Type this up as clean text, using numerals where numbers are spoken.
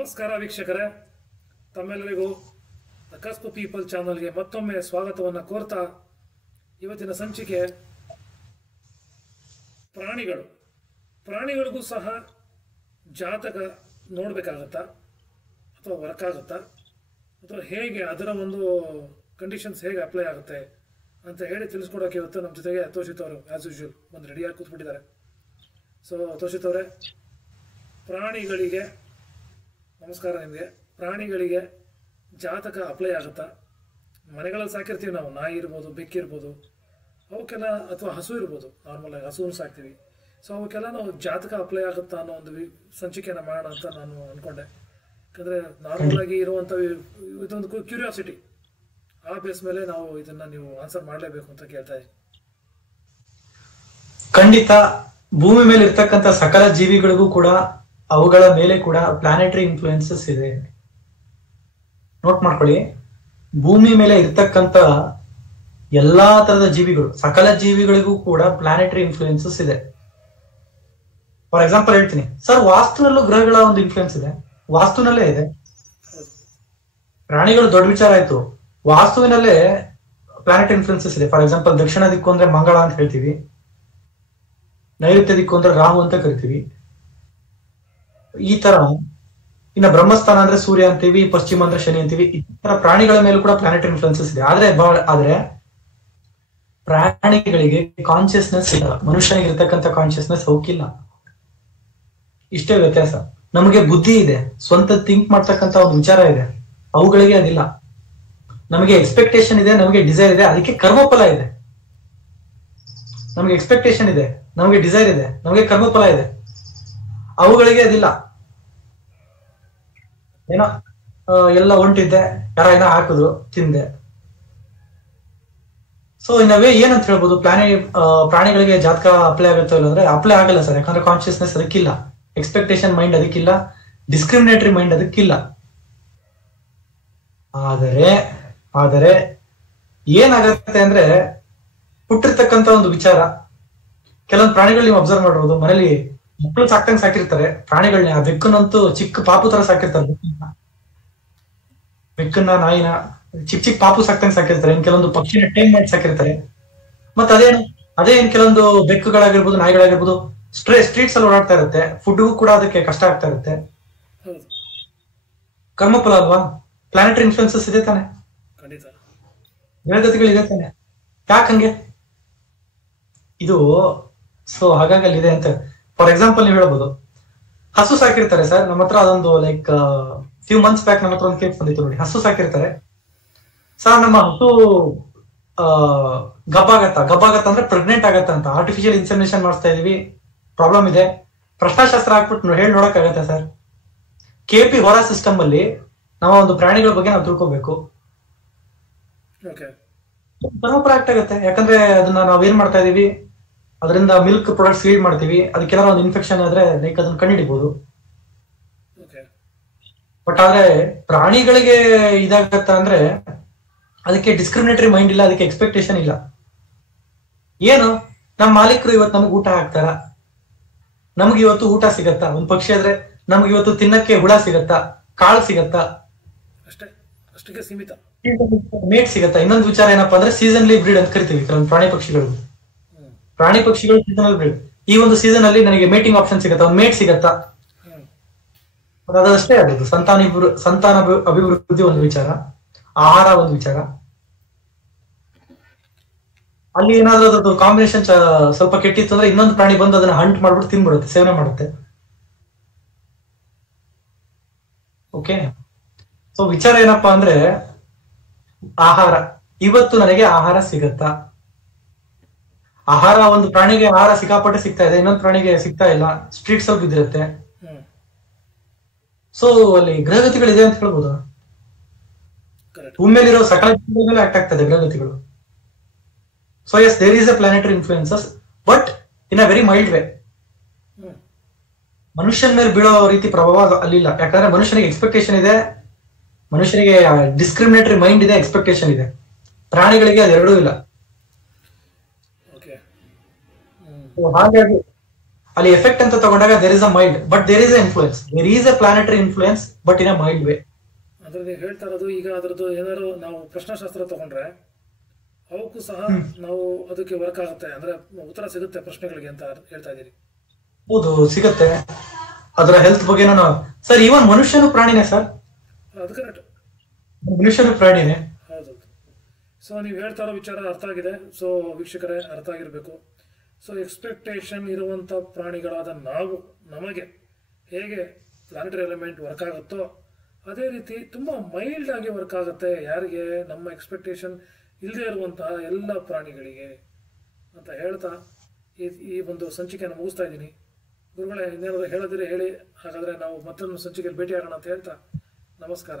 ನಮಸ್ಕಾರ ವೀಕ್ಷಕರೇ, ತಮ್ಮೆಲ್ಲರಿಗೂ ದ ಕಸ್ಪ್ ಪೀಪಲ್ ಚಾನಲ್ಗೆ ಮತ್ತೊಮ್ಮೆ ಸ್ವಾಗತವನ್ನು ಕೋರ್ತಾ, ಇವತ್ತಿನ ಸಂಚಿಕೆ ಪ್ರಾಣಿಗಳಿಗೂ ಸಹ ಜಾತಕ ನೋಡಬೇಕಾಗತ್ತಾ ಅಥವಾ ವರ್ಕ್ ಆಗುತ್ತಾ ಅಥವಾ ಹೇಗೆ ಅದರ ಒಂದು ಕಂಡೀಷನ್ಸ್ ಹೇಗೆ ಅಪ್ಲೈ ಆಗುತ್ತೆ ಅಂತ ಹೇಳಿ ತಿಳಿಸ್ಕೊಡೋಕೆ ಇವತ್ತು ನಮ್ಮ ಜೊತೆಗೆ ತೋಷಿತ್ ಅವರು ಆ್ಯಸ್ ಯೂಶುವಲ್ ಬಂದು ರೆಡಿಯಾಗಿ ಕೂತ್ಬಿಟ್ಟಿದ್ದಾರೆ. ಸೊ ತೋಷಿತ್ ಅವರೇ, ಪ್ರಾಣಿಗಳಿಗೆ ನಮಸ್ಕಾರ. ನಿಮಗೆ ಪ್ರಾಣಿಗಳಿಗೆ ಜಾತಕ ಅಪ್ಲೈ ಆಗುತ್ತಾ? ಮನೆಗಳಲ್ಲಿ ಸಾಕಿರ್ತೀವಿ ನಾವು, ನಾಯಿ ಇರ್ಬೋದು, ಬೆಕ್ಕಿರ್ಬೋದು, ಅವಕ್ಕೆಲ್ಲ, ಅಥವಾ ಹಸು ಇರ್ಬೋದು, ನಾರ್ಮಲ್ ಆಗಿ ಹಸುವನ್ನು ಸಾಕ್ತೀವಿ. ಸೊ ಅವಕ್ಕೆಲ್ಲ ನಾವು ಜಾತಕ ಅಪ್ಲೈ ಆಗುತ್ತಾ ಅನ್ನೋ ಒಂದು ಸಂಚಿಕೆಯನ್ನು ಮಾಡೋಣ ಅಂತ ನಾನು ಅಂದ್ಕೊಂಡೆ. ಯಾಕಂದರೆ ನಾರ್ಮಲ್ ಆಗಿ ಇರುವಂಥ ಇದೊಂದು ಕ್ಯೂರಿಯಾಸಿಟಿ, ಆ ಬೇಸ್ ಮೇಲೆ ನಾವು ಇದನ್ನು ನೀವು ಆನ್ಸರ್ ಮಾಡಲೇಬೇಕು ಅಂತ ಕೇಳ್ತಾ ಇದ್ದೀನಿ. ಖಂಡಿತ. ಭೂಮಿ ಮೇಲೆ ಇರ್ತಕ್ಕಂಥ ಸಕಲ ಜೀವಿಗಳಿಗೂ ಕೂಡ ಅವುಗಳ ಮೇಲೆ ಕೂಡ ಪ್ಲಾನೆಟರಿ ಇನ್ಫ್ಲೂಯೆನ್ಸಸ್ ಇದೆ. ನೋಟ್ ಮಾಡ್ಕೊಳ್ಳಿ, ಭೂಮಿ ಮೇಲೆ ಇರ್ತಕ್ಕಂಥ ಎಲ್ಲಾ ತರದ ಜೀವಿಗಳು, ಸಕಲ ಜೀವಿಗಳಿಗೂ ಕೂಡ ಪ್ಲಾನೆಟರಿ ಇನ್ಫ್ಲೂಯೆನ್ಸಸ್ ಇದೆ. ಫಾರ್ ಎಕ್ಸಾಂಪಲ್ ಹೇಳ್ತೀನಿ ಸರ್, ವಾಸ್ತುನಲ್ಲೂ ಗ್ರಹಗಳ ಒಂದು ಇನ್ಫ್ಲೂಯೆನ್ಸ್ ಇದೆ, ವಾಸ್ತುನಲ್ಲೇ ಇದೆ. ಪ್ರಾಣಿಗಳು ದೊಡ್ಡ ವಿಚಾರ ಆಯ್ತು, ವಾಸ್ತುವಿನಲ್ಲೇ ಪ್ಲಾನೆಟರಿ ಇನ್ಫ್ಲೂಯೆನ್ಸಸ್ ಇದೆ. ಫಾರ್ ಎಕ್ಸಾಂಪಲ್ ದಕ್ಷಿಣ ದಿಕ್ಕು ಅಂದ್ರೆ ಮಂಗಳ ಅಂತ ಹೇಳ್ತೀವಿ, ನೈಋತ್ಯ ದಿಕ್ಕು ಅಂದ್ರೆ ರಾಹು ಅಂತ ಕರಿತೀವಿ. ಈ ತರ ಇನ್ನ ಬ್ರಹ್ಮಸ್ಥಾನ ಅಂದ್ರೆ ಸೂರ್ಯ ಅಂತೀವಿ, ಪಶ್ಚಿಮ ಅಂದ್ರೆ ಶನಿ ಅಂತೀವಿ. ಈ ತರ ಪ್ರಾಣಿಗಳ ಮೇಲೂ ಕೂಡ ಪ್ಲಾನೆಟರಿ ಇನ್ಫ್ಲುಯೆನ್ಸಸ್ ಇದೆ. ಆದ್ರೆ ಪ್ರಾಣಿಗಳಿಗೆ ಕಾನ್ಶಿಯಸ್ನೆಸ್ ಇಲ್ಲ, ಮನುಷ್ಯನಿಗೆ ಇರ್ತಕ್ಕಂಥ ಕಾನ್ಶಿಯಸ್ನೆಸ್ ಅವಕ್ಕಿಲ್ಲ. ಇಷ್ಟೇ ವ್ಯತ್ಯಾಸ. ನಮಗೆ ಬುದ್ಧಿ ಇದೆ, ಸ್ವಂತ ಥಿಂಕ್ ಮಾಡ್ತಕ್ಕಂಥ ಒಂದು ವಿಚಾರ ಇದೆ, ಅವುಗಳಿಗೆ ಅದಿಲ್ಲ. ನಮಗೆ ಎಕ್ಸ್ಪೆಕ್ಟೇಷನ್ ಇದೆ, ನಮಗೆ ಡಿಸೈರ್ ಇದೆ, ಅದಕ್ಕೆ ಕರ್ಮಫಲ ಇದೆ. ನಮಗೆ ಎಕ್ಸ್ಪೆಕ್ಟೇಷನ್ ಇದೆ, ನಮಗೆ ಡಿಸೈರ್ ಇದೆ, ನಮಗೆ ಕರ್ಮಫಲ ಇದೆ, ಅವುಗಳಿಗೆ ಅದಿಲ್ಲ. ಏನೋ ಎಲ್ಲ ಹೊಂಟಿದ್ದೆ, ಯಾರ ಏನೋ ಹಾಕಿದ್ರು, ತಿಂದೆ. ಸೊ ಇನ್ನವೇ ಏನಂತ ಹೇಳ್ಬೋದು, ಪ್ರಾಣಿಗಳಿಗೆ ಜಾತಕ ಅಪ್ಲೈ ಆಗುತ್ತೋ ಇಲ್ಲ ಅಂದ್ರೆ ಅಪ್ಲೈ ಆಗಲ್ಲ ಸರ್. ಯಾಕಂದ್ರೆ consciousness ಅದಕ್ಕಿಲ್ಲ, expectation mind ಅದಕ್ಕಿಲ್ಲ, discriminatory mind ಅದಕ್ಕಿಲ್ಲ. ಆದರೆ ಏನಾಗತ್ತೆ ಅಂದ್ರೆ, ಹುಟ್ಟಿರ್ತಕ್ಕಂಥ ಒಂದು ವಿಚಾರ, ಕೆಲವೊಂದು ಪ್ರಾಣಿಗಳು ನೀವು ಅಬ್ಸರ್ವ್ ಮಾಡಬಹುದು, ಮನೇಲಿ ಮಕ್ಕಳು ಸಾಕ್ತಂಗ್ ಸಾಕಿರ್ತಾರೆ ಪ್ರಾಣಿಗಳನ್ನ. ಆ ಬೆಕ್ಕನ್ನಂತೂ ಚಿಕ್ಕ ಪಾಪು ತರ ಸಾಕಿರ್ತಾರೆ, ಬೆಕ್ಕನ್ನ ನಾಯಿನ ಚಿಕ್ಕ ಪಾಪು ಸಾಕ್ತಂಗ್ ಸಾಕಿರ್ತಾರೆ. ಇನ್ ಕೆಲವೊಂದು ಪಕ್ಷಿನ ಟೈಮ್ ಮಾಡಿ ಸಾಕಿರ್ತಾರೆ. ಮತ್ತೆ ಅದೇ ಕೆಲವೊಂದು ಬೆಕ್ಕುಗಳಾಗಿರ್ಬೋದು, ನಾಯಿಗಳಾಗಿರ್ಬೋದು, ಸ್ಟ್ರೀಟ್ಸ್ ಅಲ್ಲಿ ಓಡಾಡ್ತಾ ಇರುತ್ತೆ, ಫುಡ್ಗೂ ಕೂಡ ಅದಕ್ಕೆ ಕಷ್ಟ ಆಗ್ತಾ ಇರುತ್ತೆ. ಕರ್ಮಫಲ ಅಲ್ವಾ? ಪ್ಲಾನೆಟರಿ ಇನ್ಫ್ಲುಯೆನ್ಸಸ್ ಇದೆ ತಾನೆ, ಗ್ರಹಗತಿಗಳಿದೆ ತಾನೆ. ಯಾಕಂಗೆ ಇದು? ಸೊ ಹಾಗಾಗಿ ಅಲ್ಲಿದೆ ಅಂತ. ಫಾರ್ ಎಕ್ಸಾಂಪಲ್ ನೀವು ಹೇಳ್ಬೋದು, ಹಸು ಸಾಕಿರ್ತಾರೆ ಸರ್ ನಮ್ಮ ಹತ್ರ. ಅದೊಂದು ಲೈಕ್ ಫ್ಯೂ ಮಂತ್ಸ್ ಬ್ಯಾಕ್ ನಮ್ಮ ಹತ್ರ ಒಂದು ಕೇಸ್ ಬಂದಿತ್ತು ನೋಡಿ. ಹಸು ಸಾಕಿರ್ತಾರೆ ಸರ್, ನಮ್ಮ ಹಸು ಗಬ್ಬಾಗತ್ತ ಅಂದ್ರೆ ಪ್ರೆಗ್ನೆಂಟ್ ಆಗತ್ತ ಅಂತ ಆರ್ಟಿಫಿಷಿಯಲ್ ಇನ್ಸೆಮಿನೇಷನ್ ಮಾಡಿಸ್ತಾ ಇದೀವಿ, ಪ್ರಾಬ್ಲಮ್ ಇದೆ. ಪ್ರಶ್ನಾಶಾಸ್ತ್ರ ಹಾಕ್ಬಿಟ್ಟು ಹೇಳಿ ನೋಡಕ್ಕಾಗತ್ತೆ ಸರ್? KP ಹೊರ ಸಿಸ್ಟಮ್ ಅಲ್ಲಿ ನಾವು ಒಂದು ಪ್ರಾಣಿಗಳ ಬಗ್ಗೆ ನಾವು ತಿಳ್ಕೋಬೇಕು. ಆಕ್ಟ್ ಆಗುತ್ತೆ. ಯಾಕಂದ್ರೆ ಅದನ್ನ ನಾವ್ ಏನ್ ಮಾಡ್ತಾ ಇದೀವಿ, ಅದರಿಂದ ಮಿಲ್ಕ್ ಪ್ರಾಡಕ್ಟ್ಸ್ ಫೀಡ್ ಮಾಡ್ತೀವಿ. ಅದಕ್ಕೆಲ್ಲ ಒಂದು ಇನ್ಫೆಕ್ಷನ್ ಆದ್ರೆ ಲೈಕ್ ಅದನ್ನ ಕಂಡುಹಿಡಿಬಹುದು. ಬಟ್ ಆದ್ರೆ ಪ್ರಾಣಿಗಳಿಗೆ ಇದಾಗತ್ತ ಅಂದ್ರೆ ಅದಕ್ಕೆ ಡಿಸ್ಕ್ರಿಮಿನೇಟರಿ ಮೈಂಡ್ ಇಲ್ಲ, ಅದಕ್ಕೆ ಎಕ್ಸ್ಪೆಕ್ಟೇಷನ್ ಇಲ್ಲ. ಏನು, ನಮ್ಮ ಮಾಲೀಕರು ಇವತ್ತು ನಮ್ಗೆ ಊಟ ಹಾಕ್ತಾರ, ನಮ್ಗೆ ಇವತ್ತು ಊಟ ಸಿಗತ್ತಾ? ಒಂದ್ ಪಕ್ಷಿ ಆದ್ರೆ ನಮ್ಗೆ ಇವತ್ತು ತಿನ್ನಕ್ಕೆ ಹುಳ ಸಿಗತ್ತಾ, ಕಾಳು ಸಿಗತ್ತಾ, ಅಷ್ಟಕ್ಕೆ ಸೀಮಿತ, ಮೇಟ್ ಸಿಗತ್ತಾ? ಇನ್ನೊಂದು ವಿಚಾರ ಏನಪ್ಪಾ ಅಂದ್ರೆ ಸೀಸನ್ಲಿ ಬ್ರೀಡ್ ಅಂತ ಕರಿತೀವಿ ಕೆಲವೊಂದು ಪ್ರಾಣಿ ಪಕ್ಷಿಗಳು ಸೀಸನಲ್ ಬ್ರೀಡ್. ಈ ಒಂದು ಸೀಸನ್ ಅಲ್ಲಿ ನನಗೆ ಮೇಟಿಂಗ್ ಆಪ್ಷನ್ ಸಿಗತ್ತಾ, ಒಂದು ಮೇಟ್ ಸಿಗತ್ತಾ? ಅದಷ್ಟೇ ಆಗೋದು. ಸಂತಾನ ಅಭಿವೃದ್ಧಿ ಒಂದು ವಿಚಾರ, ಆಹಾರ ಒಂದು ವಿಚಾರ. ಅಲ್ಲಿ ಏನಾದ್ರೂ ಅದ್ರದ್ದು ಕಾಂಬಿನೇಷನ್ ಸ್ವಲ್ಪ ಕೆಟ್ಟಿತ್ತು ಅಂದ್ರೆ ಇನ್ನೊಂದು ಪ್ರಾಣಿ ಬಂದು ಅದನ್ನ ಹಂಟ್ ಮಾಡ್ಬಿಟ್ಟು ತಿನ್ಬಿಡುತ್ತೆ, ಸೇವನೆ ಮಾಡುತ್ತೆ. ಓಕೆ, ಸೊ ವಿಚಾರ ಏನಪ್ಪಾ ಅಂದ್ರೆ ಆಹಾರ. ಇವತ್ತು ನನಗೆ ಆಹಾರ ಸಿಗತ್ತಾ? ಆಹಾರ, ಒಂದು ಪ್ರಾಣಿಗೆ ಆಹಾರ ಸಿಕ್ಕಾಪಟ್ಟೆ ಸಿಗ್ತಾ ಇದೆ, ಇನ್ನೊಂದು ಪ್ರಾಣಿಗೆ ಸಿಗ್ತಾ ಇಲ್ಲ, ಸ್ಟ್ರೀಟ್ಸ್ ಅಲ್ಲಿ ಬಿದ್ದಿರುತ್ತೆ. ಸೊ ಅಲ್ಲಿ ಗ್ರಹಗತಿಗಳಿದೆ ಅಂತ ಹೇಳ್ಬೋದು. ಭೂಮಿಯಲ್ಲಿರೋ ಸಕಲ ಮೇಲೆ ಆಕ್ಟ್ ಆಗ್ತದೆ ಗ್ರಹಗತಿಗಳು. So yes, there is a planetary influences, but in a very mild way. ಮನುಷ್ಯನ ಮೇಲೆ ಬೀಳೋ ರೀತಿ ಪ್ರಭಾವ ಅಲ್ಲಿಲ್ಲ. ಯಾಕಂದ್ರೆ ಮನುಷ್ಯನಿಗೆ ಎಕ್ಸ್ಪೆಕ್ಟೇಷನ್ ಇದೆ, ಮನುಷ್ಯನಿಗೆ ಡಿಸ್ಕ್ರಿಮಿನೇಟರಿ ಮೈಂಡ್ ಇದೆ, ಎಕ್ಸ್ಪೆಕ್ಟೇಷನ್ ಇದೆ. ಪ್ರಾಣಿಗಳಿಗೆ ಅದೆರಡೂ ಇಲ್ಲ. ಹಾಗಾಗಿ ಅಲ್ಲಿ ಎಫೆಕ್ಟ್ ಅಂತ ತಗೊಂಡಾಗ there is a mild but there is a influence, there is a planetary influence but in a mild way. ಅಂದ್ರೆ ನೀವು ಹೇಳ್ತಾ ಇರೋದು ಈಗ ಅದರದ್ದು ಏನಾದ್ರು ನಾವು ಪ್ರಶ್ನಾಶಾಸ್ತ್ರ ತಗೊಂಡ್ರೆ ಅವಕ್ಕೂ ಸಹ ನಾವು ಅದಕ್ಕೆ ವರ್ಕ್ ಆಗುತ್ತೆ, ಅಂದ್ರೆ ಉತ್ತರ ಸಿಗುತ್ತೆ ಪ್ರಶ್ನೆಗಳಿಗೆ ಅಂತ ಹೇಳ್ತಾ ಇದ್ದೀರಿ. ಹೌದು ಸಿಗತ್ತೆ, ಅದರ ಹೆಲ್ತ್ ಬಗ್ಗೆ ಸರ್. ಈವನ್ ಮನುಷ್ಯನು ಪ್ರಾಣಿನೇ ಸರ್, ಅದು ಕರೆಕ್ಟ್, ಮನುಷ್ಯನು ಪ್ರಾಣಿನೇ. ಹೌದು. ಸೊ ನೀವು ಹೇಳ್ತಾ ಇರೋ ವಿಚಾರ ಅರ್ಥ ಆಗಿದೆ. ಸೊ ವೀಕ್ಷಕರೇ ಅರ್ಥ ಆಗಿರಬೇಕು. ಸೊ ಎಕ್ಸ್ಪೆಕ್ಟೇಷನ್ ಇರುವಂಥ ಪ್ರಾಣಿಗಳಾದ ನಾವು, ನಮಗೆ ಹೇಗೆ ಪ್ಲಾನೆಟರಿ ಎಲಿಮೆಂಟ್ ವರ್ಕ್ ಆಗುತ್ತೋ ಅದೇ ರೀತಿ ತುಂಬ ಮೈಲ್ಡ್ ಆಗಿ ವರ್ಕ್ ಆಗುತ್ತೆ ಯಾರಿಗೆ, ನಮ್ಮ ಎಕ್ಸ್ಪೆಕ್ಟೇಷನ್ ಇಲ್ಲದೆ ಇರುವಂತಹ ಎಲ್ಲ ಪ್ರಾಣಿಗಳಿಗೆ ಅಂತ ಹೇಳ್ತಾ ಈ ಒಂದು ಸಂಚಿಕೆಯನ್ನು ಮುಗಿಸ್ತಾ ಇದ್ದೀನಿ. ಗುರುಗಳೇ ಇನ್ನೇನಾದ್ರು ಹೇಳೋದಿದ್ರೆ ಹೇಳಿ, ಹಾಗಾದರೆ ನಾವು ಮತ್ತೊಂದು ಸಂಚಿಕೆಯಲ್ಲಿ ಭೇಟಿಯಾಗೋಣ ಅಂತ ಹೇಳ್ತಾ ನಮಸ್ಕಾರ.